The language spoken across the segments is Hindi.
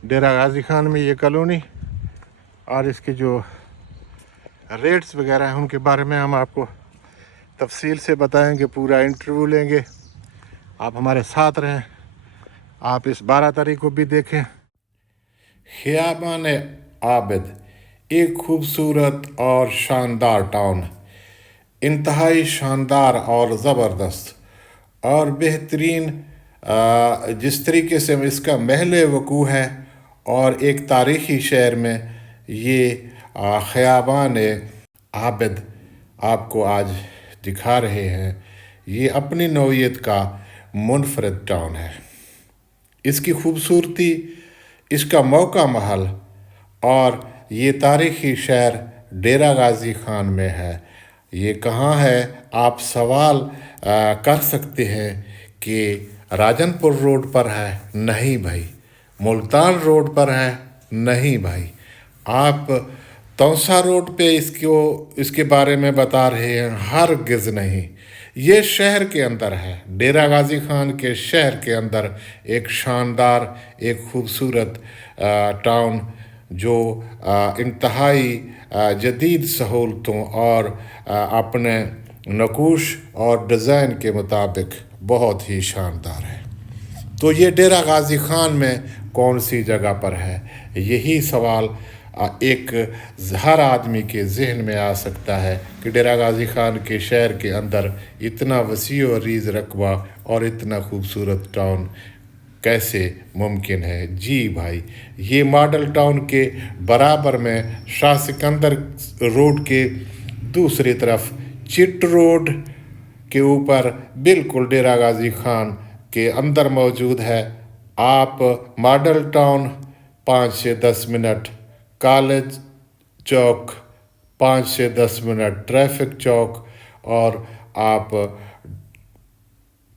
डेरा गाजी खान में ये कॉलोनी और इसके जो रेट्स वगैरह हैं उनके बारे में हम आपको तफसील से बताएंगे, पूरा इंटरव्यू लेंगे। आप हमारे साथ रहें, आप इस 12 तारीख को भी देखें। खियाबान आबिद एक खूबसूरत और शानदार टाउन, इंतहाई शानदार और ज़बरदस्त और बेहतरीन। जिस तरीके से इसका महल वकू है और एक तारीख़ी शहर में ये खियाबान आबिद आपको आज दिखा रहे हैं। ये अपनी नौइयत का मुनफरद टाउन है। इसकी खूबसूरती, इसका मौका महल और ये तारीख़ी शहर डेरा गाजी खान में है। ये कहाँ है, आप सवाल कर सकते हैं कि राजनपुर रोड पर है? नहीं भाई। मुल्तान रोड पर है? नहीं भाई। आप तौसा रोड पे इसके बारे में बता रहे हैं? हरगिज़ नहीं। ये शहर के अंदर है, डेरा गाजी खान के शहर के अंदर एक शानदार, एक खूबसूरत टाउन जो इंतहाई जदीद सहूलतों और अपने नकूश और डिज़ाइन के मुताबिक बहुत ही शानदार है। तो ये डेरा गाजी खान में कौन सी जगह पर है? यही सवाल एक हर आदमी के जहन में आ सकता है कि डेरा गाजी खान के शहर के अंदर इतना वसी और रीज़ रकबा और इतना खूबसूरत टाउन कैसे मुमकिन है? जी भाई, ये मॉडल टाउन के बराबर में शाह सिकंदर रोड के दूसरी तरफ चिट रोड के ऊपर बिल्कुल डेरा गाजी खान के अंदर मौजूद है। आप मॉडल टाउन 5 से 10 मिनट, कॉलेज चौक 5 से 10 मिनट, ट्रैफिक चौक और आप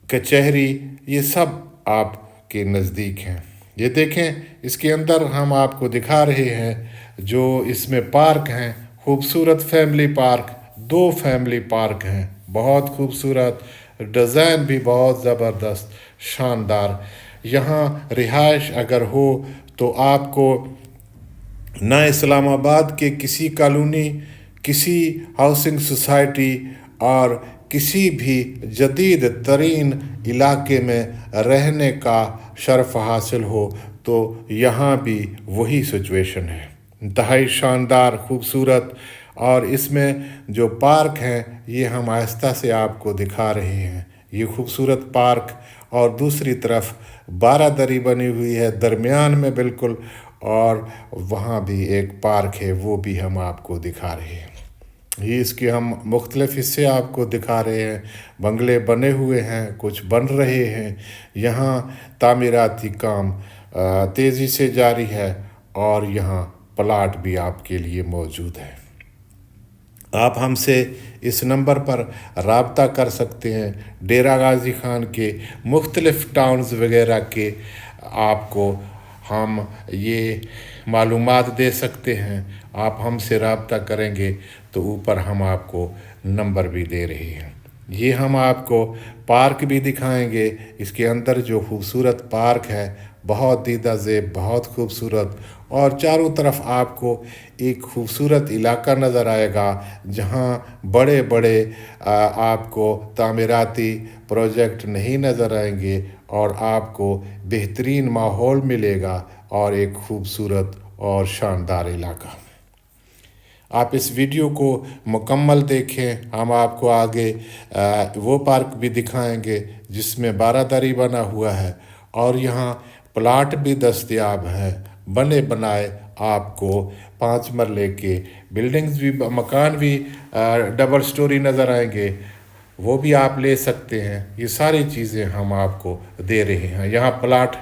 कचहरी, ये सब आपके नज़दीक हैं। ये देखें, इसके अंदर हम आपको दिखा रहे हैं जो इसमें पार्क हैं, खूबसूरत फैमिली पार्क, 2 फैमिली पार्क हैं, बहुत खूबसूरत, डिज़ाइन भी बहुत ज़बरदस्त, शानदार। यहाँ रिहाइश अगर हो तो आपको ना इस्लामाबाद के किसी कॉलोनी, किसी हाउसिंग सोसाइटी और किसी भी जदीद तरीन इलाके में रहने का शर्फ हासिल हो, तो यहाँ भी वही सिचुएशन है। इंतहाई शानदार, खूबसूरत, और इसमें जो पार्क हैं ये हम आहिस्ता से आपको दिखा रहे हैं। ये खूबसूरत पार्क और दूसरी तरफ बारादरी बनी हुई है दरमियान में बिल्कुल, और वहाँ भी एक पार्क है, वो भी हम आपको दिखा रहे हैं। ये इसके हम मुख्तलिफ़ हिस्से आपको दिखा रहे हैं। बंगले बने हुए हैं, कुछ बन रहे हैं। यहाँ तामीराती काम तेज़ी से जारी है और यहाँ प्लाट भी आपके लिए मौजूद है। आप हमसे इस नंबर पर राब्ता कर सकते हैं। डेरा गाजी खान के मुख्तलिफ़ टाउन्स वगैरह के आपको हम ये मालूमात दे सकते हैं। आप हमसे राब्ता करेंगे तो ऊपर हम आपको नंबर भी दे रहे हैं। ये हम आपको पार्क भी दिखाएंगे। इसके अंदर जो खूबसूरत पार्क है, बहुत दीदा ज़ेब, बहुत खूबसूरत, और चारों तरफ आपको एक खूबसूरत इलाका नज़र आएगा जहाँ बड़े बड़े आपको तामीराती प्रोजेक्ट नहीं नज़र आएंगे और आपको बेहतरीन माहौल मिलेगा और एक खूबसूरत और शानदार इलाका। आप इस वीडियो को मुकम्मल देखें। हम आपको आगे वो पार्क भी दिखाएंगे जिसमें बारादरी बना हुआ है और यहाँ प्लाट भी दस्तयाब हैं, बने बनाए। आपको 5 मरले के बिल्डिंग्स भी, मकान भी डबल स्टोरी नज़र आएंगे, वो भी आप ले सकते हैं। ये सारी चीज़ें हम आपको दे रहे हैं। यहाँ प्लाट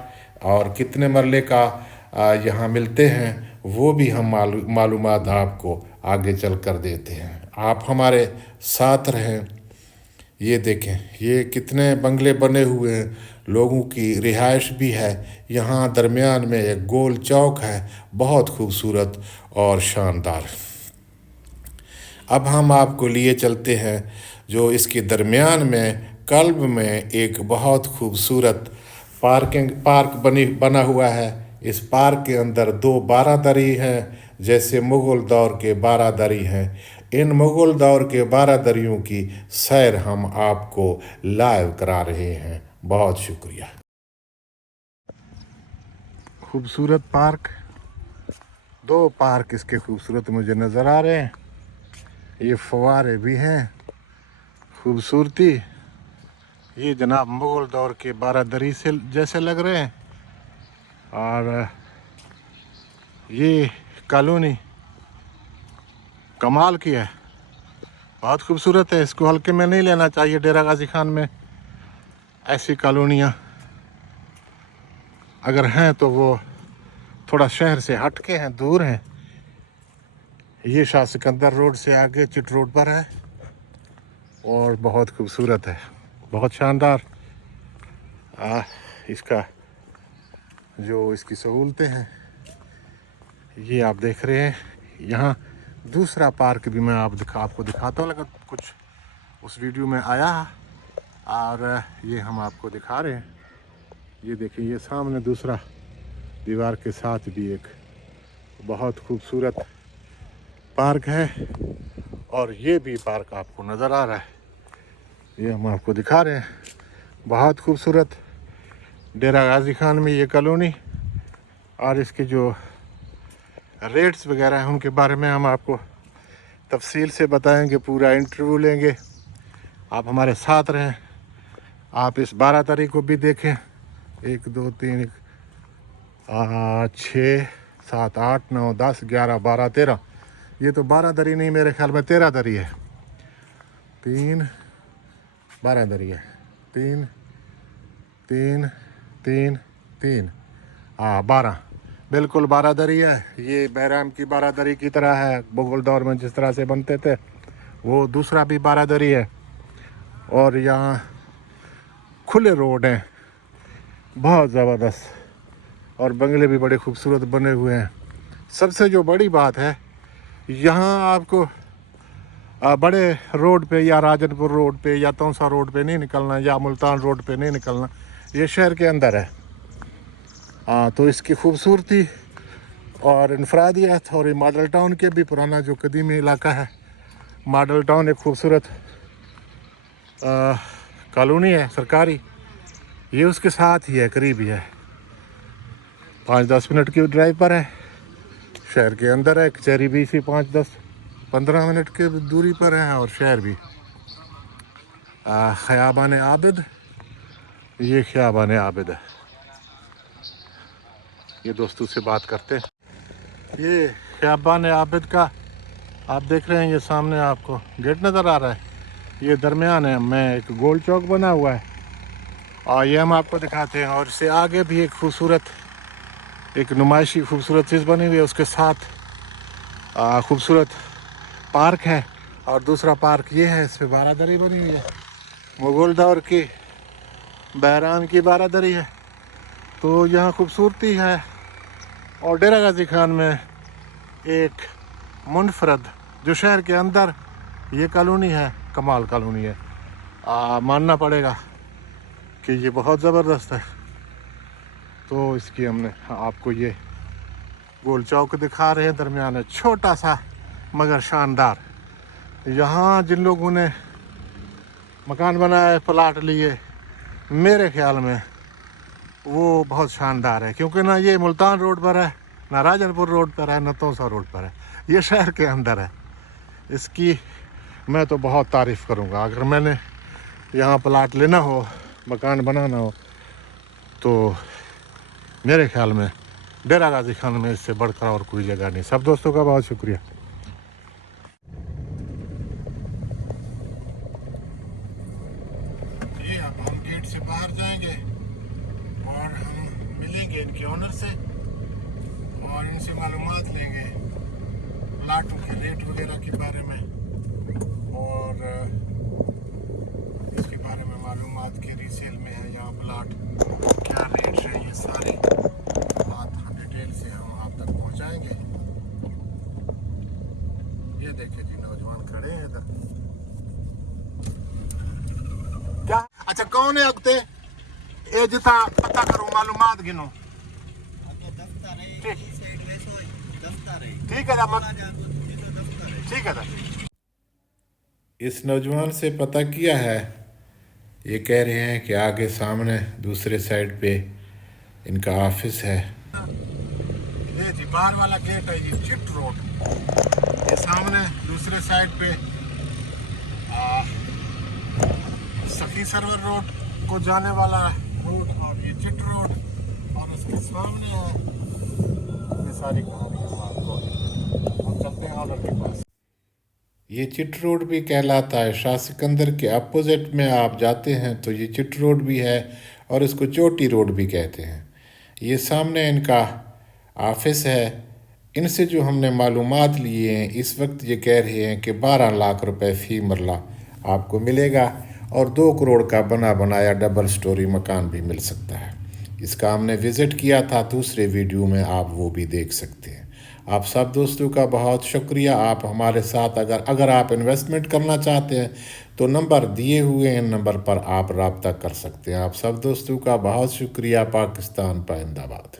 और कितने मरले का यहाँ मिलते हैं वो भी हम मालूमात आपको आगे चल कर देते हैं। आप हमारे साथ रहें। ये देखें, ये कितने बंगले बने हुए हैं, लोगों की रिहाइश भी है। यहाँ दरमियान में एक गोल चौक है, बहुत खूबसूरत और शानदार। अब हम आपको लिए चलते हैं जो इसके दरमियान में कल्ब में एक बहुत खूबसूरत पार्क बना हुआ है। इस पार्क के अंदर 2 बारादरी हैं, जैसे मुग़ल दौर के बारादरी हैं। इन मुग़ल दौर के बारादरियों की सैर हम आपको लाइव करा रहे हैं। बहुत शुक्रिया। खूबसूरत पार्क, 2 पार्क इसके खूबसूरत मुझे नज़र आ रहे हैं। ये फव्वारे भी हैं, खूबसूरती। ये जनाब मुग़ल दौर के बारादरी से जैसे लग रहे हैं। और ये कॉलोनी कमाल की है, बहुत खूबसूरत है। इसको हल्के में नहीं लेना चाहिए। डेरा गाजी खान में ऐसी कॉलोनियाँ अगर हैं तो वो थोड़ा शहर से हट के हैं, दूर हैं। ये शाह सिकंदर रोड से आगे चिट रोड पर है और बहुत खूबसूरत है, बहुत शानदार। इसका जो इसकी सहूलतें हैं ये आप देख रहे हैं। यहाँ दूसरा पार्क भी मैं आपको दिखाता हूँ, लगा कुछ उस वीडियो में आया और ये हम आपको दिखा रहे हैं। ये देखिए, ये सामने दूसरा दीवार के साथ भी एक बहुत खूबसूरत पार्क है और ये भी पार्क आपको नज़र आ रहा है। ये हम आपको दिखा रहे हैं, बहुत खूबसूरत डेरा गाजी खान में ये कॉलोनी। और इसके जो रेट्स वगैरह हैं उनके बारे में हम आपको तफसील से बताएंगे, पूरा इंटरव्यू लेंगे। आप हमारे साथ रहें, आप इस 12 तारीख को भी देखें। 1 2 3 6 7 8 9 10 11 12 13। ये तो 12 दरी नहीं, मेरे ख्याल में 13 दरी है। 3 12 दरी है, 3 3 3 3 12, बिल्कुल 12 दरी है। ये बहराम की 12 दरी की तरह है, मुग़ल दौर में जिस तरह से बनते थे वो दूसरा भी 12 दरी है। और यहाँ खुले रोड हैं, बहुत ज़बरदस्त, और बंगले भी बड़े खूबसूरत बने हुए हैं। सबसे जो बड़ी बात है, यहाँ आपको बड़े रोड पे या राजनपुर रोड पे या तौसा रोड पे नहीं निकलना, या मुल्तान रोड पे नहीं निकलना। ये शहर के अंदर है। तो इसकी खूबसूरती और इनफरादियत, और ये मॉडल टाउन के भी पुराना जो कदीमी इलाका है, मॉडल टाउन एक खूबसूरत कॉलोनी है सरकारी। ये उसके साथ ही है, करीब ही है, 5-10 मिनट की ड्राइव पर है। शहर के अंदर है। कचहरी भी इसी 5-10-15 मिनट के दूरी पर है, और शहर भी। ख़याबान आबिद, ये ख़याबान आबिद है। ये दोस्तों से बात करते हैं। ये ख़याबान आबिद का आप देख रहे हैं, ये सामने आपको गेट नज़र आ रहा है। ये दरमियान है में एक गोल चौक बना हुआ है, और ये हम आपको दिखाते हैं। और इससे आगे भी एक खूबसूरत, एक नुमाइशी खूबसूरत चीज़ बनी हुई है। उसके साथ खूबसूरत पार्क है, और दूसरा पार्क ये है, इस पर बारादरी बनी हुई है, मुग़ल दौर की बहराम की बारादरी है। तो यहाँ खूबसूरती है। और डेरा गाजी खान में एक मुनफरद जो शहर के अंदर ये कॉलोनी है, कमाल कॉलोनी है। मानना पड़ेगा कि ये बहुत ज़बरदस्त है। तो इसकी हमने आपको ये गोल चौक दिखा रहे हैं, दरमियान है, छोटा सा मगर शानदार। यहाँ जिन लोगों ने मकान बनाए, प्लाट लिए, मेरे ख्याल में वो बहुत शानदार है। क्योंकि ना ये मुल्तान रोड पर है, ना राजनपुर रोड पर है, ना तौसा रोड पर है, ये शहर के अंदर है। इसकी मैं तो बहुत तारीफ़ करूँगा। अगर मैंने यहाँ प्लाट लेना हो, मकान बनाना हो, तो मेरे ख्याल में डेरा गाजी खान में इससे बढ़कर और कोई जगह नहीं। सब दोस्तों का बहुत शुक्रिया। ये अब हम गेट से बाहर जाएंगे और हम मिलेंगे इनके ओनर से, और इनसे मालूमात लेंगे प्लाटों के रेट वगैरह के बारे में, और इसके बारे में मालूमात के रीसेल में है यहाँ प्लाट क्या रेट है, ये सारी बात डिटेल से हम आप तक पहुँचाएंगे। ये देखिए जी, नौजवान खड़े हैं इधर। क्या अच्छा कौन है अगते ए जिता पता करो, मालूमात गिनो। ठीक है ठीक है। इस नौजवान से पता किया है, ये कह रहे हैं कि आगे सामने दूसरे साइड पे इनका ऑफिस है। ये जी बाहर वाला गेट है, ये चिट रोड। ये सामने दूसरे साइड पे सखी सरवर रोड को जाने वाला रोड, और ये चिट रोड, और उसके सामने है। ये सारी कहानी हम आपको, हम चलते हैं ऑनर के पास। ये चिट रोड भी कहलाता है। शाह सिकंदर के अपोजिट में आप जाते हैं तो ये चिट रोड भी है, और इसको चोटी रोड भी कहते हैं। ये सामने इनका ऑफिस है। इनसे जो हमने मालूमात लिए हैं, इस वक्त ये कह रहे हैं कि 12 लाख रुपए फी मरला आपको मिलेगा, और 2 करोड़ का बना बनाया डबल स्टोरी मकान भी मिल सकता है। इसका हमने विज़िट किया था दूसरे वीडियो में, आप वो भी देख सकते हैं। आप सब दोस्तों का बहुत शुक्रिया। आप हमारे साथ अगर आप इन्वेस्टमेंट करना चाहते हैं तो नंबर दिए हुए हैं, नंबर पर आप रब्ता कर सकते हैं। आप सब दोस्तों का बहुत शुक्रिया। पाकिस्तान पाइंदाबाद।